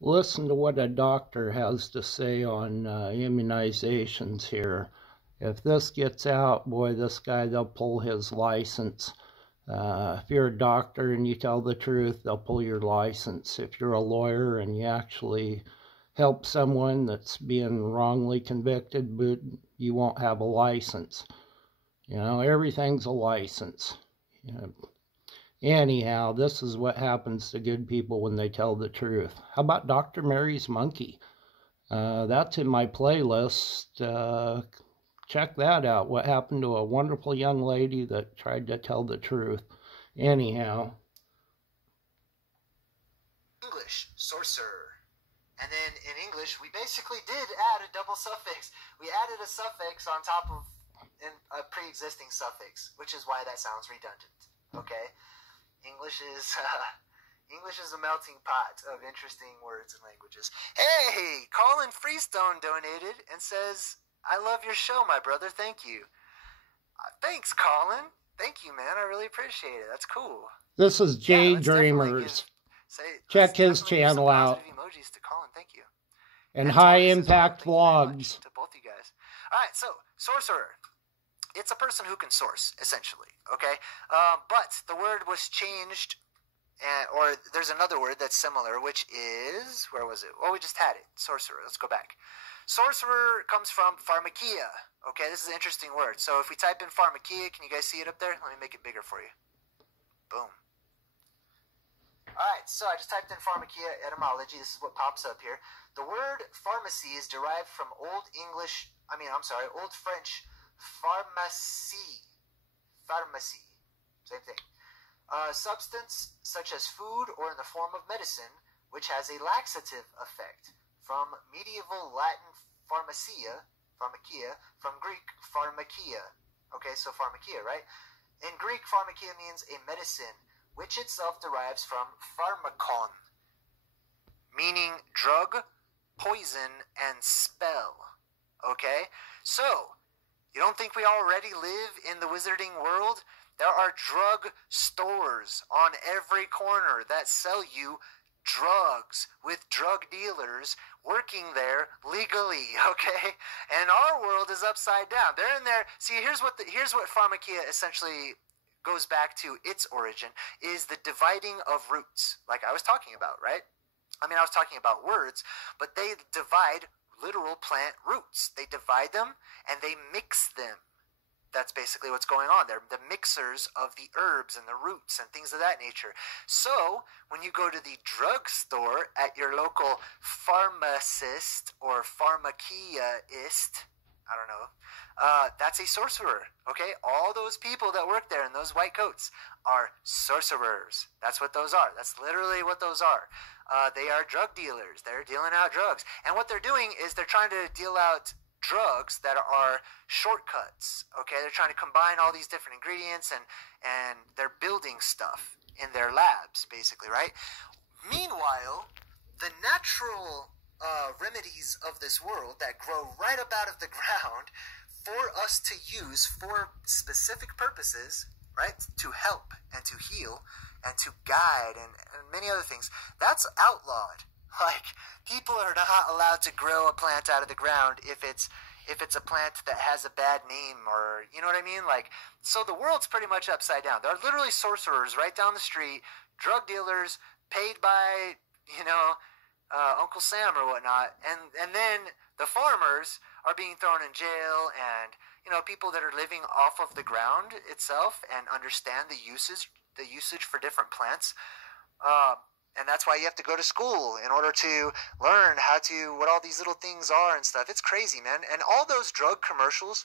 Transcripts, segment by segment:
Listen to what a doctor has to say on immunizations here. If this gets out, boy, this guy, they'll pull his license. If you're a doctor and you tell the truth, they'll pull your license. If you're a lawyer and you actually help someone that's being wrongly convicted, but you won't have a license. You know, everything's a license. You know, anyhow, this is what happens to good people when they tell the truth. How about Dr. Mary's Monkey? That's in my playlist. Check that out. What happened to a wonderful young lady that tried to tell the truth. Anyhow. English, sorcerer. And then in English, we basically did add a double suffix. We added a suffix on top of a pre-existing suffix, which is why that sounds redundant. Okay? English is a melting pot of interesting words and languages. Hey, Colin Freestone donated and says, I love your show, my brother. Thank you. Thanks, Colin. Thank you, man. I really appreciate it. That's cool. This is Jay Dreamers. Check his channel out. Emojis to Colin. Thank you. And High Impact Vlogs. To both you guys. All right, so sorcerer. It's a person who can source, essentially. Okay, but the word was changed, or there's another word that's similar, which is, where was it? Oh, we just had it. Sorcerer. Let's go back. Sorcerer comes from pharmakia. Okay, this is an interesting word. So if we type in pharmakia, can you guys see it up there? Let me make it bigger for you. Boom. Alright, so I just typed in pharmakia etymology. This is what pops up here. The word pharmacy is derived from Old French pharmacie. Pharmacy. Same thing. Substance such as food or in the form of medicine, which has a laxative effect. From medieval Latin pharmacia, from Greek pharmakia. Okay, so pharmakia, right? In Greek, pharmakia means a medicine, which itself derives from pharmakon, meaning drug, poison, and spell. Okay? So, you don't think we already live in the wizarding world? There are drug stores on every corner that sell you drugs with drug dealers working there legally, okay? And our world is upside down. They're in there. See, here's what pharmakia essentially goes back to its origin, is the dividing of roots, like I was talking about, right? I mean, I was talking about words, but they divide literal plant roots. They divide them and they mix them. That's basically what's going on. They're the mixers of the herbs and the roots and things of that nature. So when you go to the drugstore at your local pharmacist or pharmakiaist, I don't know, that's a sorcerer, okay? All those people that work there in those white coats are sorcerers. That's what those are. That's literally what those are. They are drug dealers. They're dealing out drugs. And what they're doing is they're trying to deal out drugs that are shortcuts, okay? They're trying to combine all these different ingredients and they're building stuff in their labs, basically, right? Meanwhile, the natural remedies of this world that grow right up out of the ground for us to use for specific purposes, right? To help and to heal and to guide and many other things, that's outlawed. Like, people are not allowed to grow a plant out of the ground if it's a plant that has a bad name, or, you know what I mean? Like, so the world's pretty much upside down. There are literally sorcerers right down the street, drug dealers paid by, Uncle Sam or whatnot, and then the farmers are being thrown in jail, and, people that are living off of the ground itself and understand the usage for different plants, and that's why you have to go to school in order to learn what all these little things are and stuff. It's crazy, man. And all those drug commercials,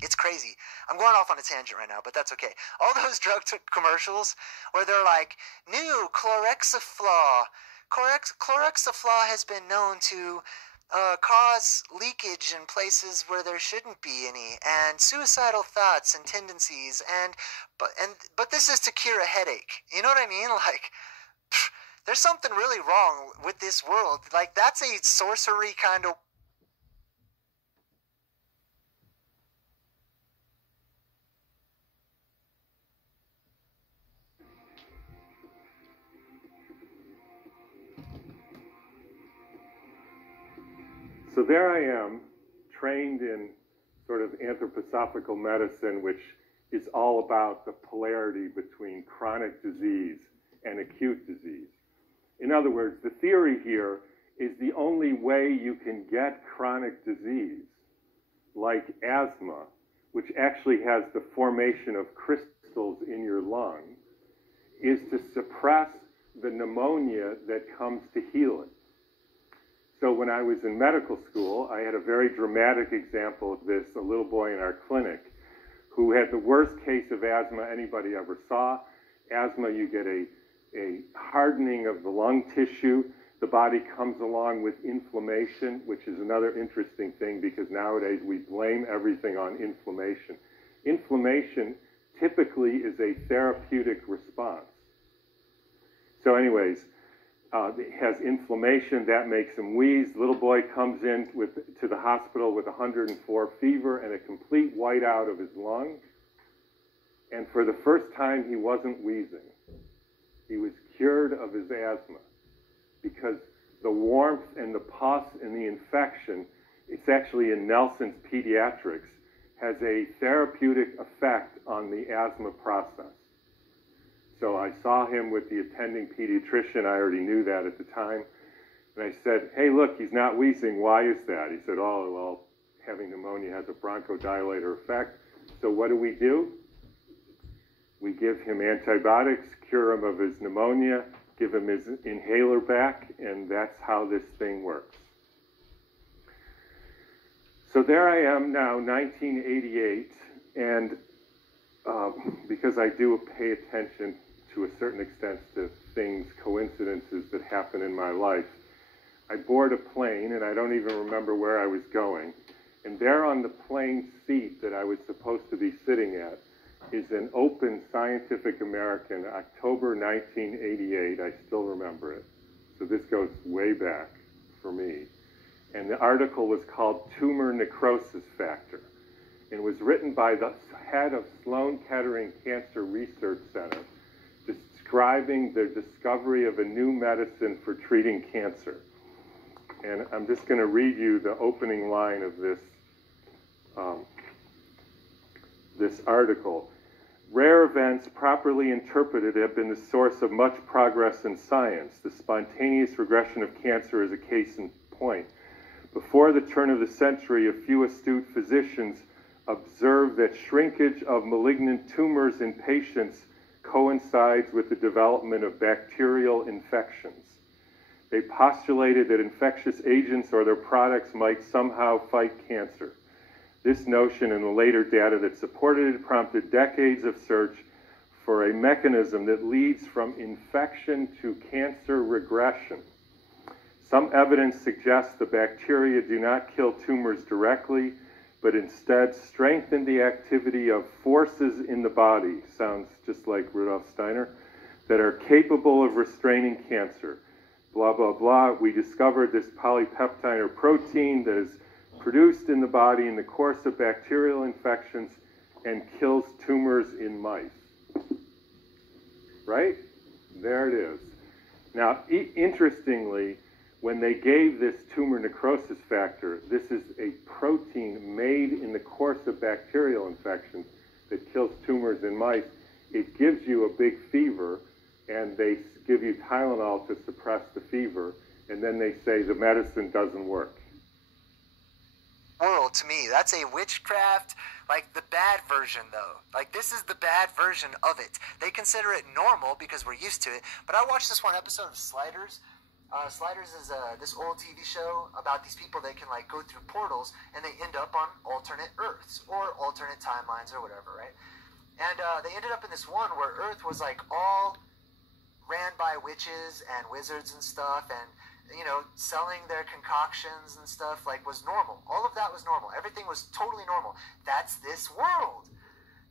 it's crazy. I'm going off on a tangent right now, but that's okay. All those drug commercials where they're like, new Chlorhexaflaw. Chlorhexaflaw has been known to cause leakage in places where there shouldn't be any, and suicidal thoughts and tendencies, but this is to cure a headache. You know what I mean? Like, there's something really wrong with this world. Like, that's a sorcery kind of... So there I am, trained in sort of anthroposophical medicine, which is all about the polarity between chronic disease and acute disease. In other words, the theory here is the only way you can get chronic disease, like asthma, which actually has the formation of crystals in your lung, is to suppress the pneumonia that comes to heal it. So when I was in medical school, I had a very dramatic example of this, a little boy in our clinic who had the worst case of asthma anybody ever saw. Asthma, you get a hardening of the lung tissue. The body comes along with inflammation, which is another interesting thing because nowadays we blame everything on inflammation. Inflammation typically is a therapeutic response. So anyways, it has inflammation, that makes him wheeze. Little boy comes in to the hospital with 104 fever and a complete whiteout of his lung. And for the first time, he wasn't wheezing. He was cured of his asthma because the warmth and the pus and the infection, it's actually in Nelson's Pediatrics, has a therapeutic effect on the asthma process. So I saw him with the attending pediatrician. I already knew that at the time. And I said, hey, look, he's not wheezing. Why is that? He said, oh, well, having pneumonia has a bronchodilator effect. So what do? We give him antibiotics, cure him of his pneumonia, give him his inhaler back, and that's how this thing works. So there I am now, 1988, and because I do pay attention to a certain extent to things, coincidences that happen in my life, I board a plane, and I don't even remember where I was going. And there on the plane seat that I was supposed to be sitting at is an open Scientific American, October 1988. I still remember it. So this goes way back for me. And the article was called Tumor Necrosis Factor. And was written by the head of Sloan Kettering Cancer Research Center, describing the discovery of a new medicine for treating cancer. And I'm just going to read you the opening line of this, this article. Rare events, properly interpreted, have been the source of much progress in science. The spontaneous regression of cancer is a case in point. Before the turn of the century, a few astute physicians observed that shrinkage of malignant tumors in patients coincides with the development of bacterial infections. They postulated that infectious agents or their products might somehow fight cancer. This notion and the later data that supported it prompted decades of search for a mechanism that leads from infection to cancer regression. Some evidence suggests the bacteria do not kill tumors directly, but instead strengthen the activity of forces in the body, sounds just like Rudolf Steiner, that are capable of restraining cancer. Blah, blah, blah. We discovered this polypeptide or protein that is produced in the body in the course of bacterial infections and kills tumors in mice. Right? There it is. Now, interestingly, when they gave this tumor necrosis factor, this is a protein made in the course of bacterial infections that kills tumors in mice. It gives you a big fever, and they give you Tylenol to suppress the fever, and then they say the medicine doesn't work. World, to me, that's a witchcraft, like the bad version, though. Like, this is the bad version of it. They consider it normal because we're used to it. But I watched this one episode of Sliders. Sliders is this old TV show about these people that can, like, go through portals and they end up on alternate Earths or alternate timelines or whatever, right? And they ended up in this one where Earth was, like, all ran by witches and wizards and stuff, and, you know, selling their concoctions and stuff, like, was normal. All of that was normal. Everything was totally normal. That's this world.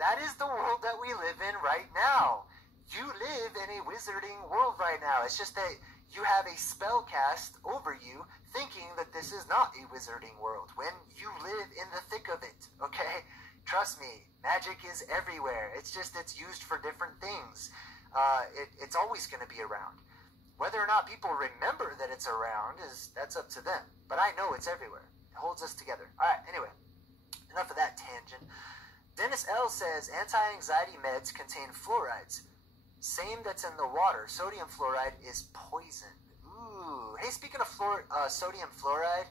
That is the world that we live in right now. You live in a wizarding world right now. It's just that you have a spell cast over you thinking that this is not a wizarding world when you live in the thick of it, okay? Trust me, magic is everywhere. It's just it's used for different things. It's always going to be around. Whether or not people remember that it's around, that's up to them. But I know it's everywhere. holds us together. All right, anyway, enough of that tangent. Dennis L. says anti-anxiety meds contain fluorides. Same that's in the water. Sodium fluoride is poison. Ooh. Hey, speaking of sodium fluoride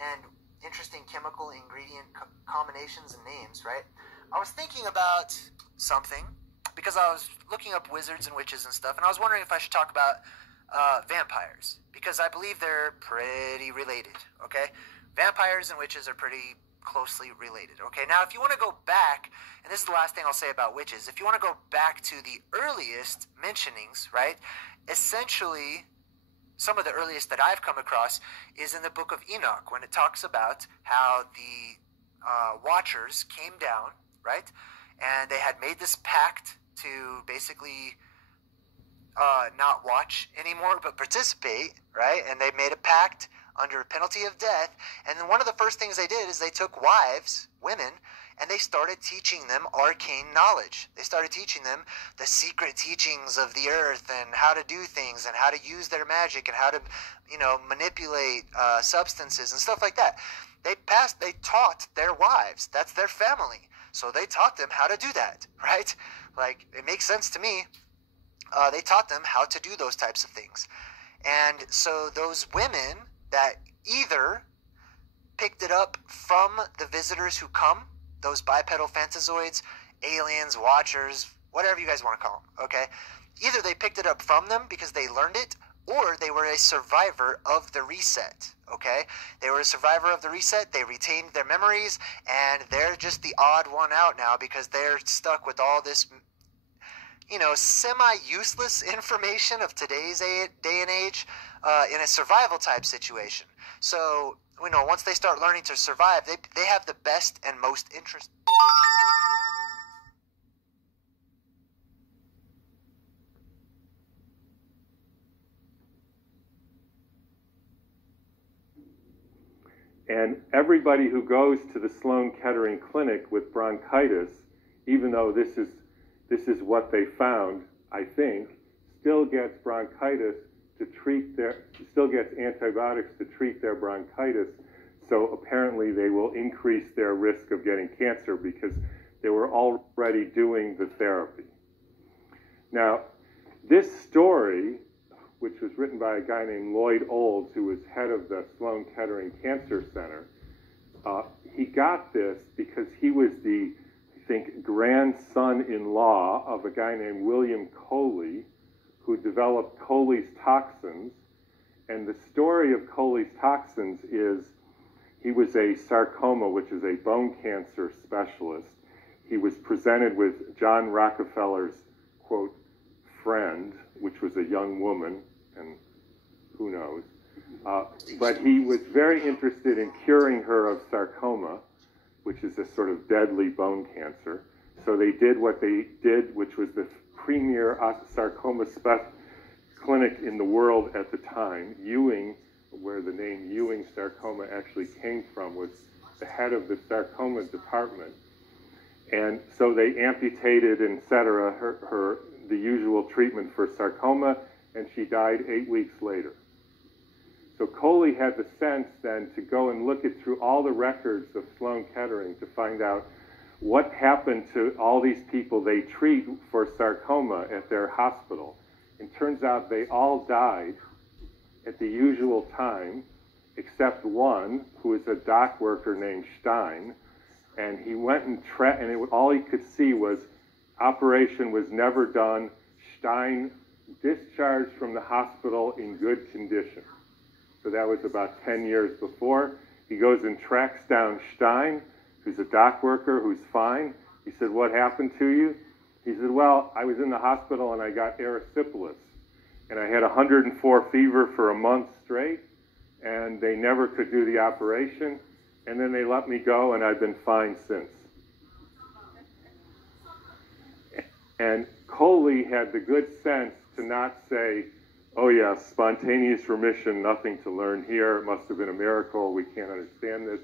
and interesting chemical ingredient combinations and names, right? I was thinking about something because I was looking up wizards and witches and stuff, and I was wondering if I should talk about vampires, because I believe they're pretty related, okay? Vampires and witches are pretty closely related, okay? Now, if you want to go back, and this is the last thing I'll say about witches, if you want to go back to the earliest mentionings, right, essentially, some of the earliest that I've come across is in the book of Enoch, when it talks about how the Watchers came down, right, and they had made this pact to basically not watch anymore, but participate, right? And they made a pact under penalty of death. And then one of the first things they did is they took wives, women, and they started teaching them arcane knowledge. They started teaching them the secret teachings of the earth and how to do things and how to use their magic and how to, manipulate substances and stuff like that. They taught their wives. That's their family. So they taught them how to do that, right? Like, it makes sense to me. They taught them how to do those types of things. And so those women that either picked it up from the visitors who come, those bipedal phantazoids, aliens, watchers, whatever you guys want to call them, okay? Either they picked it up from them because they learned it, or they were a survivor of the reset, okay? They were a survivor of the reset, they retained their memories, and they're just the odd one out now because they're stuck with all this, semi-useless information of today's day and age in a survival type situation. So, once they start learning to survive, they have the best and most interesting. And everybody who goes to the Sloan Kettering Clinic with bronchitis, even though this is what they found, I think, still gets bronchitis still gets antibiotics to treat their bronchitis. So apparently they will increase their risk of getting cancer because they were already doing the therapy. Now, this story, which was written by a guy named Lloyd Olds, who was head of the Sloan Kettering Cancer Center, he got this because he was the, I think, grandson-in-law of a guy named William Coley, who developed Coley's toxins. And the story of Coley's toxins is he was a sarcoma, which is a bone cancer specialist. He was presented with John Rockefeller's, quote, friend, which was a young woman, and who knows. But he was very interested in curing her of sarcoma, which is a sort of deadly bone cancer. So they did what they did, which was the premier sarcoma clinic in the world at the time. Ewing, where the name Ewing sarcoma actually came from, was the head of the sarcoma department. And so they amputated, etc., her the usual treatment for sarcoma, and she died 8 weeks later. So Coley had the sense then to go and look through all the records of Sloan Kettering to find out what happened to all these people they treat for sarcoma at their hospital. It turns out they all died at the usual time, except one, who is a dock worker named Stein. And he went and all he could see was operation was never done. Stein discharged from the hospital in good condition. So that was about 10 years before. He goes and tracks down Stein, who's a dock worker, who's fine. He said, "What happened to you?" He said, "Well, I was in the hospital and I got erysipelas. And I had 104 fever for a month straight, and they never could do the operation. And then they let me go, and I've been fine since." And Coley had the good sense to not say, "Oh yeah, spontaneous remission, nothing to learn here. It must have been a miracle. We can't understand this."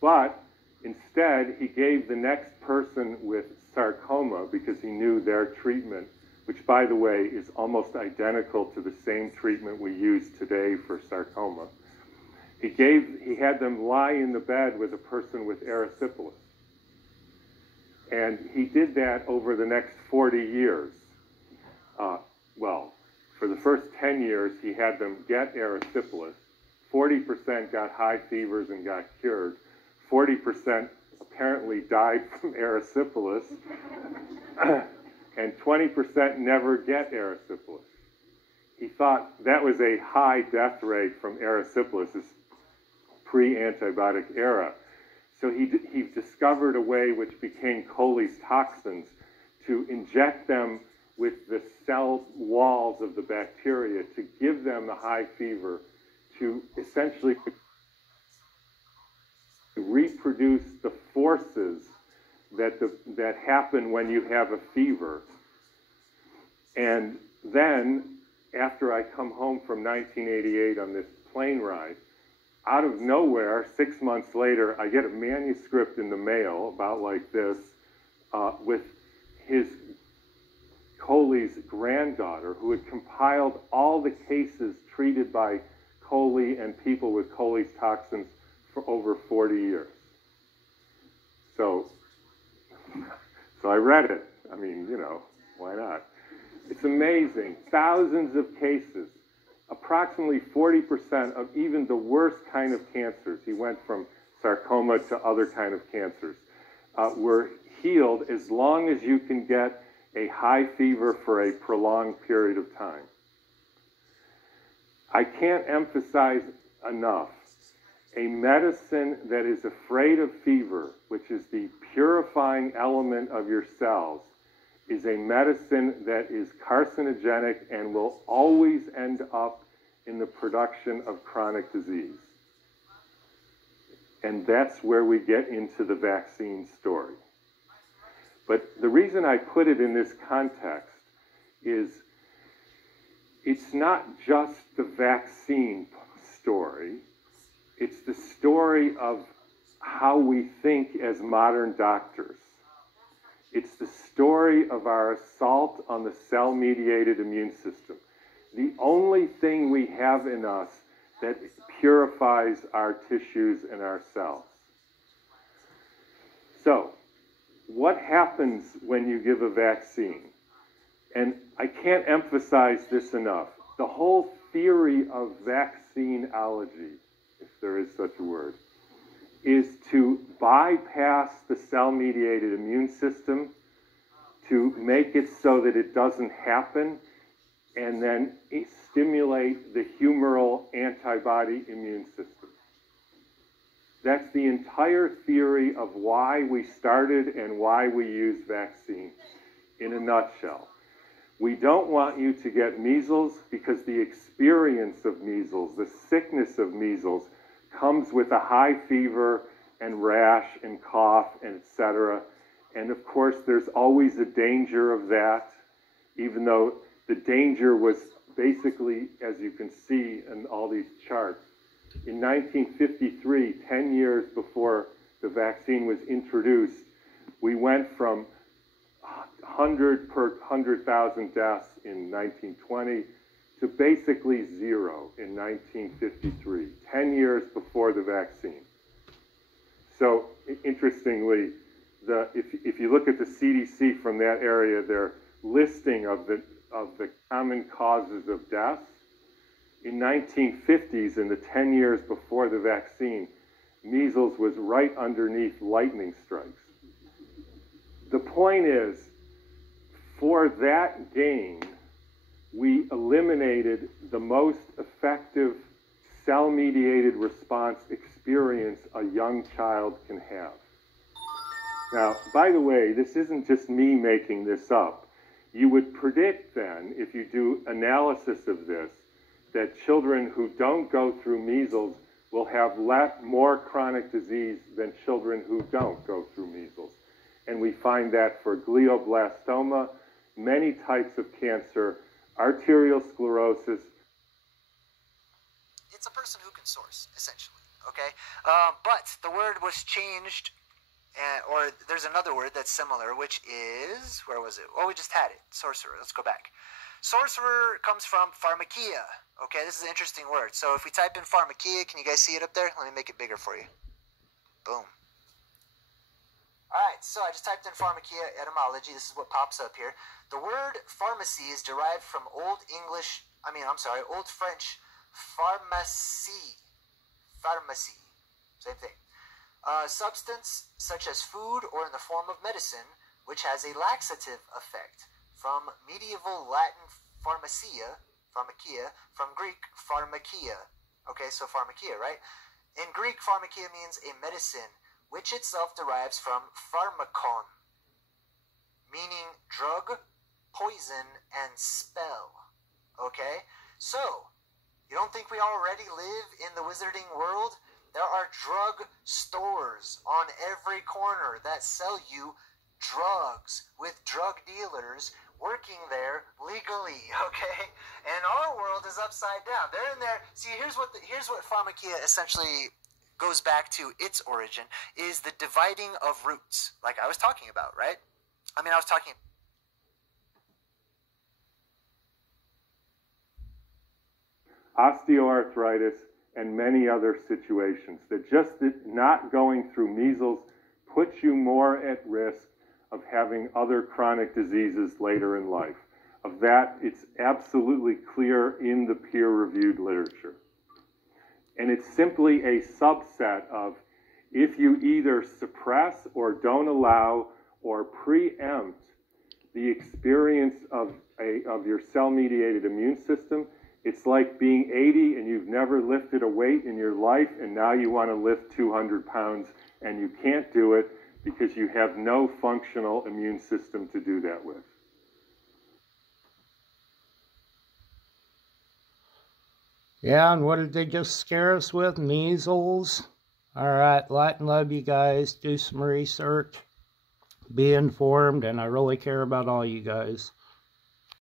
But instead, he gave the next person with sarcoma, because he knew their treatment, which, by the way, is almost identical to the same treatment we use today for sarcoma. He had them lie in the bed with a person with erysipelas. And he did that over the next 40 years. Well, for the first 10 years, he had them get erysipelas. 40% got high fevers and got cured. 40% apparently died from erysipelas. And 20% never get erysipelas. He thought that was a high death rate from erysipelas, this pre-antibiotic era. So he discovered a way which became Coley's toxins to inject them with the cell walls of the bacteria to give them the high fever, to essentially reproduce the forces that happen when you have a fever. And then, after I come home from 1988 on this plane ride, out of nowhere, 6 months later, I get a manuscript in the mail about like this with Coley's granddaughter, who had compiled all the cases treated by Coley and people with Coley's toxins for over 40 years. So I read it. I mean, you know, why not? It's amazing. Thousands of cases. Approximately 40% of even the worst kind of cancers, he went from sarcoma to other kind of cancers, were healed as long as you can get a high fever for a prolonged period of time. I can't emphasize enough, a medicine that is afraid of fever, which is the purifying element of your cells, is a medicine that is carcinogenic and will always end up in the production of chronic disease. And that's where we get into the vaccine story. But the reason I put it in this context is it's not just the vaccine story, it's the story of how we think as modern doctors. It's the story of our assault on the cell-mediated immune system. The only thing we have in us that purifies our tissues and our cells. So, what happens when you give a vaccine? And I can't emphasize this enough. The whole theory of vaccinology, if there is such a word, is to bypass the cell-mediated immune system, to make it so that it doesn't happen, and then stimulate the humoral antibody immune system. That's the entire theory of why we started and why we use vaccine in a nutshell. We don't want you to get measles because the experience of measles, the sickness of measles, comes with a high fever and rash and cough and etc. And of course, there's always a danger of that, even though the danger was basically, as you can see in all these charts, in 1953, 10 years before the vaccine was introduced, we went from 100 per 100,000 deaths in 1920 to basically zero in 1953, 10 years before the vaccine. So interestingly, if you look at the CDC from that area, their listing of the common causes of death, in 1950s, in the 10 years before the vaccine, measles was right underneath lightning strikes. The point is, for that gain, we eliminated the most effective cell-mediated response experience a young child can have. Now, by the way, this isn't just me making this up. You would predict then, if you do analysis of this, that children who don't go through measles will have more chronic disease than children who don't go through measles. And we find that for glioblastoma, many types of cancer, arterial sclerosis. It's a person who can source, essentially, okay? But the word was changed, or there's another word that's similar, which is, where was it? Oh, we just had it, sorcerer. Let's go back. Sorcerer comes from pharmakia. Okay, this is an interesting word. So if we type in pharmakia, can you guys see it up there? Let me make it bigger for you. Boom. Alright, so I just typed in pharmakia etymology. This is what pops up here. The word pharmacy is derived from Old French pharmacie. Pharmacy. Same thing. Substance such as food or in the form of medicine, which has a laxative effect. From medieval Latin pharmakia, from Greek pharmakia. Okay, so pharmakia, right? In Greek, pharmakia means a medicine, which itself derives from pharmakon, meaning drug, poison, and spell. Okay? So, you don't think we already live in the wizarding world? There are drug stores on every corner that sell you drugs with drug dealers working there legally, okay? And our world is upside down. They're in there. See, here's what pharmakia essentially goes back to its origin, is the dividing of roots, like I was talking about, right? Osteoarthritis and many other situations that just not going through measles puts you more at risk of having other chronic diseases later in life. Of that, it's absolutely clear in the peer-reviewed literature. And it's simply a subset of if you either suppress or don't allow or preempt the experience of your cell-mediated immune system, it's like being 80 and you've never lifted a weight in your life, and now you want to lift 200 pounds and you can't do it because you have no functional immune system to do that with. Yeah, and what did they just scare us with? Measles? Alright, light and love you guys. Do some research. Be informed, and I really care about all you guys.